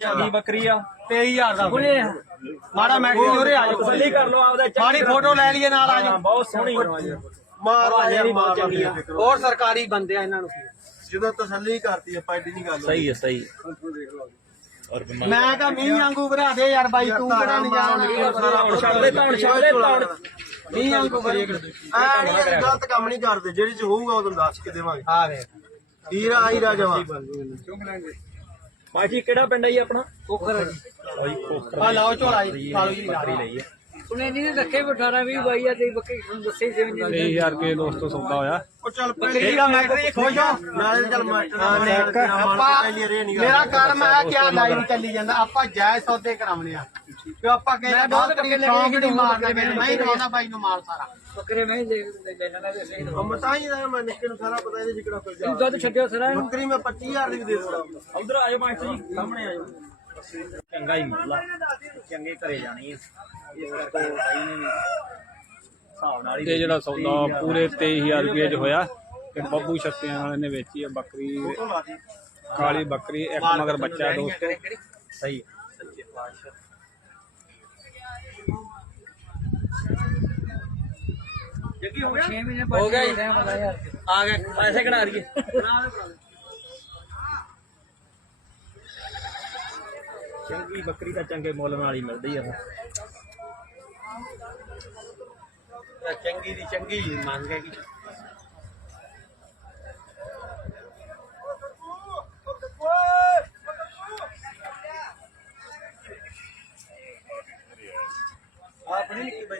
ਚੰਗੀ ਬੱਕਰੀ ਆ 23000 ਦਾ। ਮਾੜਾ ਮੈਗਜ਼ੀਨ ਉਰੇ ਆ ਜਾਓ ਤਸੱਲੀ ਕਰ ਲਓ ਆਪਦਾ ਚੰਗੀ ਮਾੜੀ ਫੋਟੋ ਲੈ ਲਈਏ ਨਾਲ ਆ ਜਾਓ। ਬਹੁਤ ਸੋਹਣੀ ਮਾਰ ਆਵਾਜ਼ ਯਾਰ ਨਹੀਂ ਬਹੁਤ ਮਾਰ ਚੰਗੀ ਆ। ਹੋਰ ਸਰਕਾਰੀ ਬੰਦੇ ਆ ਇਹਨਾਂ ਨੂੰ। ਜਦੋਂ ਤਸੱਲੀ ਕਰਤੀ ਆਪਾਂ ਐਡੀ ਨਹੀਂ ਗੱਲ ਸਹੀ ਹੈ ਸਹੀ। ਮੈਂ ਕਹਾ ਮੀਂਹ ਵਾਂਗੂ ਭਰਾ ਦੇ ਯਾਰ ਬਾਈ ਤੂੰ ਕਿਹੜਾ ਧੌਣ ਮੀਂਹ ਵਾਂਗੂ ਭਰੇ ਐ ਨਹੀਂ ਗਲਤ ਕੰਮ ਨਹੀਂ ਕਰਦੇ ਜਿਹੜੀ ਚ ਹੋਊਗਾ ਉਦੋਂ ਦੱਸ ਕੇ ਦੇਵਾਂਗੇ। ਆ ਵੇ ਹੀਰਾ ਆਈਰਾ ਜਮਾ ਬਾਜੀ ਕਿਹੜਾ ਪਿੰਡ ਹੈ ਜੀ ਆਪਣਾ? ਕੋਖਰ ਆ ਲਾਓ ਝੋਲਾ ਜੀ ਖਾ ਲਓ ਜੀ ਨਾਲ ਲਈ ਹੈ ਉਹਨੇ ਜਿਹਨੇ ਰੱਖੇ 18 20 ਬਾਈ ਆ ਤੇ ਬੱਕੇ ਤੁਹਾਨੂੰ ਦੱਸੇ ਸੀ ਉਹਨੇ 23000 ਰੁਪਏ ਦੋਸਤੋ ਸੌਦਾ ਹੋਇਆ। ਉਹ ਚੱਲ ਠੀਕ ਆ ਮੈਂ ਕਹਿੰਦੀ ਖੁਸ਼ ਹਾਂ। ਨਾਲੇ ਚੱਲ ਮਾਸਟਰ ਆਪਾਂ ਮੇਰਾ ਕਰਮ ਹੈ ਕਿ ਆ ਲਾਈਵ ਚੱਲੀ ਜਾਂਦਾ। ਆਪਾਂ ਜਾਇਜ਼ ਸੌਦੇ ਕਰਾਉਣੇ ਆ। ਕਿ ਆਪਾਂ ਕਹਿੰਦੇ ਬਹੁਤ ਕਰੀਏ ਸ਼ੌਂਕ ਨਹੀਂ ਮਾਰਦਾ ਮੈਨੂੰ। ਨਹੀਂ ਰੋਣਾ ਬਾਈ ਨੂੰ ਮਾਲ ਸਾਰਾ। ਬੱਕਰੇ ਮੈਂ ਦੇ ਲੈਣਾ ਸਹੀ ਮਤਾਂ ਹੀ ਦਾ ਮੈਂ ਨਿੱਕੇ ਨੂੰ ਸਾਰਾ ਪਤਾ ਇਹਦੇ ਜਿਕੜਾ ਕੋਈ ਜਾ ਦੁੱਧ ਛੱਡਿਓ ਸਰਾ ਇਹਨੂੰ? ਬੱਕਰੀ ਮੈਂ 25000 ਦੀ ਵੀ ਦੇ ਦੂੰਗਾ ਉਧਰ ਆਜੋ ਮਾਸਟਰ ਜੀ ਸਾਹਮਣੇ ਆਜੋ ਚੰਗਾ ਹੀ ਮੁੱਲਾ ਚੰਗੇ ਘਰੇ ਜਾਣੀ ਹੈ ਇਸ ਕਰਕੇ ਬਾਈ ਨੇ ਵੀ ਹਿਸਾਬ ਨਾਲ ਹੀ ਤੇ ਜਿਹੜਾ ਸੌਦਾ ਪੂਰੇ 23000 ਰੁਪਏ ਚ ਹੋਇਆ ਤੇ ਬੱਬੂ ਛੱਤਿਆਂ ਵਾਲੇ ਨੇ ਵੇਚੀ ਆ ਬੱਕਰੀ। ਕਾਲੀ ਬੱਕਰੀ ਇੱਕ ਮਗਰ ਬੱਚਾ ਦੋਸਤੋ। ਸਹੀ ਸੱਚੇ ਪਾਤਸ਼ਾਹ। ਜੱਗੀ ਹੋ ਗਿਆ? 6 ਮਹੀਨੇ ਹੋ ਗਿਆ ਜੀ। ਆ ਗਏ ਪੈਸੇ ਕਢਾ ਦਈਏ ਚੰਗੀ ਬੱਕਰੀ ਤਾਂ ਚੰਗੇ ਮੁੱਲ ਨਾਲ ਹੀ ਮਿਲਦੀ ਆ। ਚੰਗੀ ਦੀ ਚੰਗੀ ਮੰਗ ਹੈਗੀ ਆਪਣੀ ਨਿੱਕੀ ਬਾਈ ਸਾਈ ਪਾਈ ਮੈਂ ਗੱਲ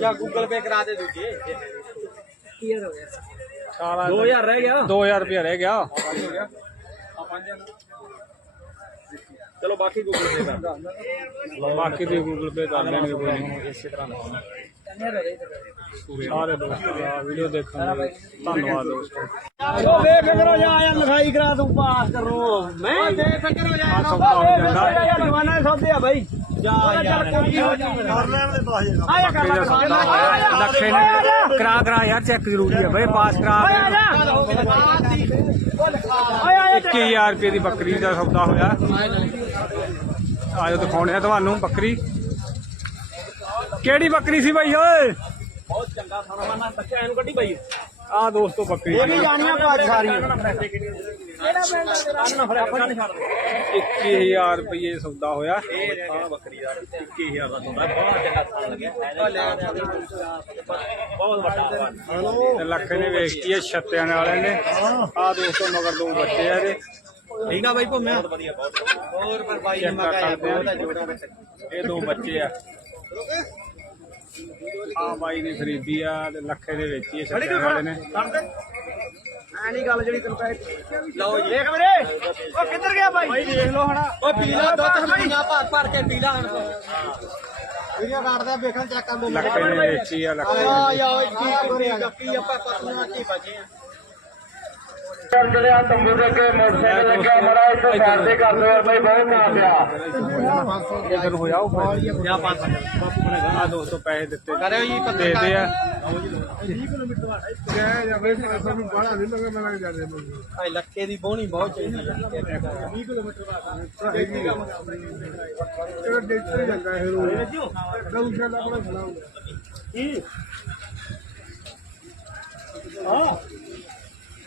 ਜਾਂ ਗੂਗਲ ਪੇ ਕਰਾ ਦੇ ਦੂਜੇ ਕੀ ਯਾਰ ਹੋ ਗਿਆ ਸਾਰਾ 2000 ਰਹਿ ਗਿਆ 2000 ਰੁਪਏ ਰਹਿ ਗਿਆ ਚਲੋ ਬਾਕੀ ਗੂਗਲ ਪੇ ਕਰ ਬਾਕੀ ਦੀ ਗੂਗਲ ਪੇ ਕਰ ਲੈਣਗੇ ਕੋਈ ਨਹੀਂ। ਇਸੇ ਤਰ੍ਹਾਂ ਸਾਰੇ ਦੋਸਤੋ ਦਾ ਵੀਡੀਓ ਦੇਖਣ ਲਈ। ਧੰਨਵਾਦ ਦੋਸਤੋ। ਉਹ ਵੇਖ ਕਰੋ ਜਾ ਆ ਲਿਖਾਈ ਕਰਾ ਦੂੰ ਪਾਸ ਕਰੋ। ਮੈਂ ਦੇਖ ਕਰੋ ਜਾ ਸੌਦਾ ਹੋ ਜਾਂਦਾ। ਯਾਰ ਜਵਾਨਾ ਸੌਦੇ ਆ ਬਾਈ। ਜਾ ਯਾਰ ਕੋਈ ਹੋ ਜਾ ਕਰ ਲੈਣ ਦੇ ਪਾਸ ਕਰ ਹੋਇਆ। ਲੱਖੇ ਨੇ ਕਰਾ ਕਰਾ ਯਾਰ ਚੈੱਕ ਜ਼ਰੂਰੀ ਹੈ ਬਈ ਪਾਸ ਕਰਾ ਦੇ। 21000 ਰੁਪਏ ਦੀ ਬੱਕਰੀ ਦਾ ਸੌਦਾ ਹੋਇਆ। ਆਜੋ ਦਿਖਾਉਣੇ ਆ ਤੁਹਾਨੂੰ ਬੱਕਰੀ। ਕਿਹੜੀ ਬੱਕਰੀ ਸੀ ਭਾਈ ਓਏ? ਬਹੁਤ ਚੰਗਾ ਖਾਣਾ ਮਾਨਾ, ਬੱਚਾ ਇਹਨੂੰ ਕੱਢੀ ਪਈ ਆ ਦੋਸਤੋ ਬੱਕਰੀ ਇਹ ਵੀ ਜਾਣੀਆਂ ਪਾਸ ਸਾਰੀਆਂ ਕਿਹੜਾ ਪਿੰਡ ਆ ਤੇਰਾ? ਫੜਿਆ ਕੰਨ ਛੱਡ ਦੇ 21000 ਰੁਪਏ ਸੌਦਾ ਹੋਇਆ। ਆ ਬੱਕਰੀ ਦਾ 21000 ਦਾ ਹੁੰਦਾ ਬਹੁਤ ਚੰਗਾ ਖਾਣ ਲੱਗਿਆ। ਬਹੁਤ ਵੱਡਾ ਲੱਖੇ ਨੇ ਵੇਚਤੀ ਹੈ ਛੱਤਿਆਂ ਵਾਲੇ ਨੇ। ਆ ਦੋਸਤੋ ਮਗਰ ਦੋ ਬੱਚੇ ਆ ਇਹਦੇ। ਠੀਕ ਆ ਬਾਈ ਭੁੰਮਿਆ। ਬਹੁਤ ਵਧੀਆ ਬਹੁਤ ਹੋਰ ਪਰ ਬਾਈ ਚੈੱਕ ਨੇ ਮੈਂ ਕਿਹਾ ਕਰਦੇ ਆ। ਬਹੁਤ ਆ ਜੋੜਾ ਵਿੱਚ ਇਹ ਦੋ ਬੱਚੇ ਆ। ਆ ਬਾਈ ਨੇ ਖਰੀਦੀ ਆ ਤੇ ਲੱਖੇ ਦੇ ਵੇਚੀ ਹੈ ਛੱਤਿਆਂ ਵਾਲੇ ਨੇ। ਐ ਨਹੀਂ ਗੱਲ ਜਿਹੜੀ ਤੈਨੂੰ ਕਹੇ ਲਓ ਜੀ। ਦੇਖ ਵੀਰੇ ਉਹ ਕਿੱਧਰ ਗਿਆ ਬਾਈ? ਬਾਈ ਦੇਖ ਲਓ ਹੁਣ। ਉਹ ਪੀ ਲਾ ਦੁੱਧ ਹਮੀਆਂ ਭਰ ਭਰ ਕੇ ਪੀ ਲਾ ਹੁਣ। ਵੀਡੀਓ ਕੱਢਦਾ ਵੇਖਣ ਚੈੱਕ ਕਰ ਦੋ ਲੱਖੇ ਨੇ ਵੇਚੀ ਆ। ਲੱਖੇ ਆ ਯਾ ਕੀ ਕਰੀ ਗੱਪੀ ਆਪਾਂ ਪਤਨੂਆਂ ਕੀ ਬਚੇ ਆ? ਚੜਿਆ ਤੰਬੂ ਦੇ ਅੱਗੇ ਮੋਟਰਸਾਈਕਲ ਲੱਗਿਆ ਮੜਾ ਇੱਥੇ ਸਾਈਡ ਤੇ ਕਰ ਦੋ ਬਈ ਬਹੁਤ ਨਾ ਪਿਆ ਇਧਰ ਹੋ ਜਾਓ ਜਾਂ ਪੰਜ ਆ 200 ਪੈਸੇ ਦਿੱਤੇ। ਕਰਿਓ ਜੀ ਦੇ ਦੇ ਆ। 20 ਕਿਲੋਮੀਟਰ ਵਾਲਾ ਇੱਕ ਜੈ ਜਾਵੇ ਸਾਨੂੰ ਬਾਹਲਾ ਨਹੀਂ ਲੱਗਣਾ ਮੈਂ ਜਾ ਰਿਹਾ ਭਾਈ ਲੱਖੇ ਦੀ ਬੋਹਣੀ ਬਹੁਤ ਚਾਹੀਦੀ ਹੈ 20 ਕਿਲੋਮੀਟਰ ਵਾਲਾ ਇਹ ਵੀ ਕੰਮ ਕਰਦਾ ਡੇਟਰ ਜਾਂਦਾ ਹੈ। ਰੋ ਦਊਸ਼ਾ ਦਾ ਬੜਾ ਫਲਾਉਂਦਾ ਕੀ ਆ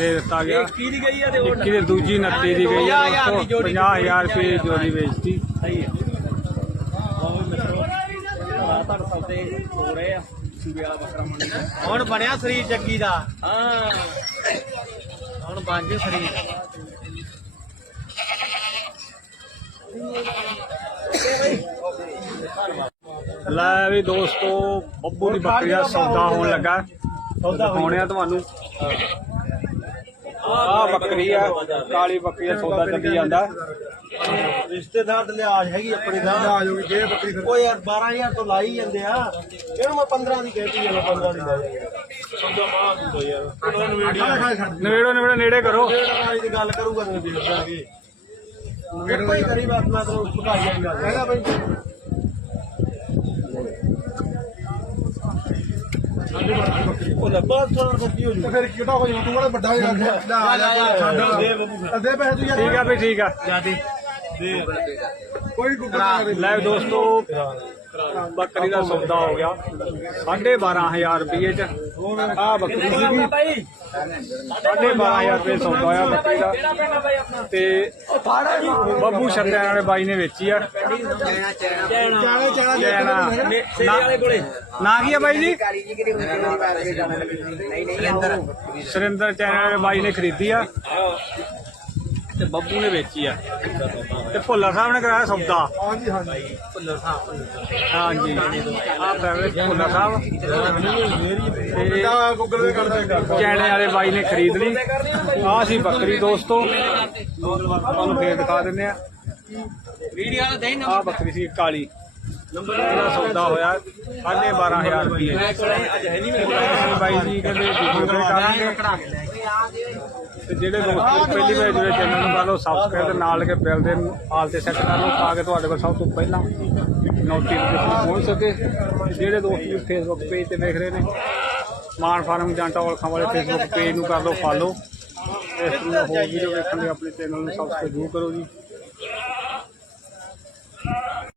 ਦੇ ਦਿੱਤਾ ਗਿਆ। ਕੀ ਦੀ ਗਈ ਆ ਤੇ ਉਹ ਇੱਕੀ ਦੀ ਦੂਜੀ 29 ਦੀ ਗਈ ਆ। 50,000 ਦੀ ਜੋੜੀ। 50000 ਰੁਪਏ ਦੀ ਜੋੜੀ ਵੇਚਤੀ। ਸਹੀ ਹੈ ਉਹ ਮਿੱਤਰੋ ਲਗਾਤਾਰ ਸੌਦੇ ਹੋ ਰਹੇ ਆ। ਸੂਬੇ ਵਾਲਾ ਬੱਕਰਾ ਮੰਡੀ ਦਾ। ਹੁਣ ਬਣਿਆ ਸਰੀਰ ਜੱਗੀ ਦਾ। ਹਾਂ। ਹੁਣ ਬਣ ਜੇ ਸਰੀਰ। ਲੈ ਵੀ ਦੋਸਤੋ ਬੱਬੂ ਦੀ ਬੱਕਰੀ ਦਾ ਸੌਦਾ ਹੋਣ ਲੱਗਾ। ਦਿਖਾਉਣੇ ਆ ਤੁਹਾਨੂੰ। ਆ ਬੱਕਰੀ ਆ ਕਾਲੀ ਬੱਕਰੀ ਦਾ ਸੌਦਾ ਚੱਲੀ ਜਾਂਦਾ। ਰਿਸ਼ਤੇਦਾਰ ਤੇ ਲਿਆਜ ਹੈਗੀ ਆਪਣੀ ਦਾ ਲਿਆਜ ਹੋਗੀ ਜੇ ਬੱਕਰੀ ਉਹ ਯਾਰ 12000 ਤੋਂ ਲਾਈ ਜਾਂਦੇ ਆ। ਇਹਨੂੰ ਮੈਂ 15 ਦੀ ਕਹਿਤੀ ਆ ਮੈਂ 15 ਦੀ ਲੈ ਸੌਦਾ ਮਾਹ ਹੁੰਦਾ ਯਾਰ। ਨਵੇੜੋ ਨਵੇੜੋ ਨੇੜੇ ਕਰੋ। ਦੀ ਗੱਲ ਕਰੂਗਾ ਤੇ ਦੇ ਦਾਂਗੇ ਮੇਰੇ ਕੋਈ ਕਰੀ ਬਾਤ ਮੈਂ ਤੈਨੂੰ ਭੁਕਾਈ ਦੀ ਗੱਲ ਹੈਗਾ ਬਈ ਉਹ ਲੱਭਾ ਥੋੜਾ ਹੋ ਜੂ ਫਿਰ ਕਿਹੜਾ ਹੋ ਜਾਣਾ ਤੂੰ ਬੜਾ ਵੱਡਾ ਹੋ ਜਾਣਾ ਲੈ ਆ ਜਾ ਦੇ ਬੱਬੂ ਦੇ ਪੈਸੇ ਤੂੰ ਯਾਰ। ਠੀਕ ਆ ਵੀ ਠੀਕ ਆ। ਕੋਈ ਗੁੱਗਰਾ ਲੈ ਦੋਸਤੋ ਬੱਕਰੀ ਦਾ ਸੌਦਾ ਹੋ ਗਿਆ। 12500 ਰੁਪਏ ਚ। ਆ ਬੱਕਰੀ ਸੀਗੀ ਭਾਈ 12500 ਰੁਪਏ ਸੌਦਾ ਹੋਇਆ ਬੱਕਰੀ ਦਾ। ਤੇ ਬੱਬੂ ਛੱਤਿਆਂ ਵਾਲੇ ਬਾਈ ਨੇ ਵੇਚੀ ਆ। ਨਾ ਕੀ ਆ ਬਾਈ ਜੀ? ਸੁਰਿੰਦਰ ਚੈਨਲ ਵਾਲੇ ਬਾਈ ਨੇ ਖਰੀਦੀ ਆ। ਤੇ ਬੱਬੂ ਨੇ ਵੇਚੀ ਆ। ਤੇ ਭੁੱਲਾ ਸਾਹਿਬ ਨੇ ਕਰਾਇਆ ਸੌਦਾ। ਹਾਂਜੀ ਹਾਂਜੀ। ਹਾਂਜੀ। ਆ ਪ੍ਰਾਈਵੇਟ ਭੁੱਲਾ ਸਾਹਿਬ। ਤੇ ਗੂਗਲ ਚੈਣੇ ਵਾਲੇ ਬਾਈ ਨੇ ਖਰੀਦ ਲਈ। ਆ ਸੀ ਬੱਕਰੀ ਦੋਸਤੋ। ਤੁਹਾਨੂੰ ਫੇਰ ਦਿਖਾ ਦਿੰਦੇ ਆ। ਵੀਡੀਓ ਵਾਲਾ ਦੇਈ ਆ ਬੱਕਰੀ ਸੀ ਕਾਲੀ। ਇਹਦਾ ਸੌਦਾ ਹੋਇਆ 12500 ਰੁਪਏ ਅੱਜ ਹੈ ਨਹੀਂ ਮੇਰੇ ਅਸੀਂ ਬਾਈ ਜੀ ਕਹਿੰਦੇ ਵੀਡੀਓ ਤੇ ਕਰਾਂਗੇ ਤੇ ਜਿਹੜੇ ਦੋਸਤ ਪਹਿਲੀ ਵਾਰ ਜਿਹੜੇ ਚੈਨਲ ਨੂੰ ਕਰ ਲਓ ਸਬਸਕ੍ਰਾਈਬ ਤੇ ਨਾਲ ਕੇ ਬੈਲ ਦੇ ਆਲ ਤੇ ਸੈੱਟ ਕਰ ਲਓ ਤਾਂ ਕਿ ਤੁਹਾਡੇ ਕੋਲ ਸਭ ਤੋਂ ਪਹਿਲਾਂ ਨੋਟੀਫਿਕੇਸ਼ਨ ਪਹੁੰਚ ਸਕੇ। ਜਿਹੜੇ ਦੋਸਤ ਵੀ ਫੇਸਬੁੱਕ ਪੇਜ ਤੇ ਵੇਖ ਰਹੇ ਨੇ, ਮਾਨ ਫਾਰਮ ਜਾਂਟਾ ਔਲਖਾਂ ਵਾਲੇ ਫੇਸਬੁੱਕ ਪੇਜ ਨੂੰ ਕਰ ਲਓ ਫਾਲੋ ਇਸ ਤਰ੍ਹਾਂ ਹੋਰ ਵੀਡੀਓ ਵੇਖਣ ਲਈ ਆਪਣੇ ਚੈਨਲ ਨੂੰ ਸਬਸਕ੍ਰਾਈਬ ਜ਼ਰੂਰ ਕਰੋ ਜੀ।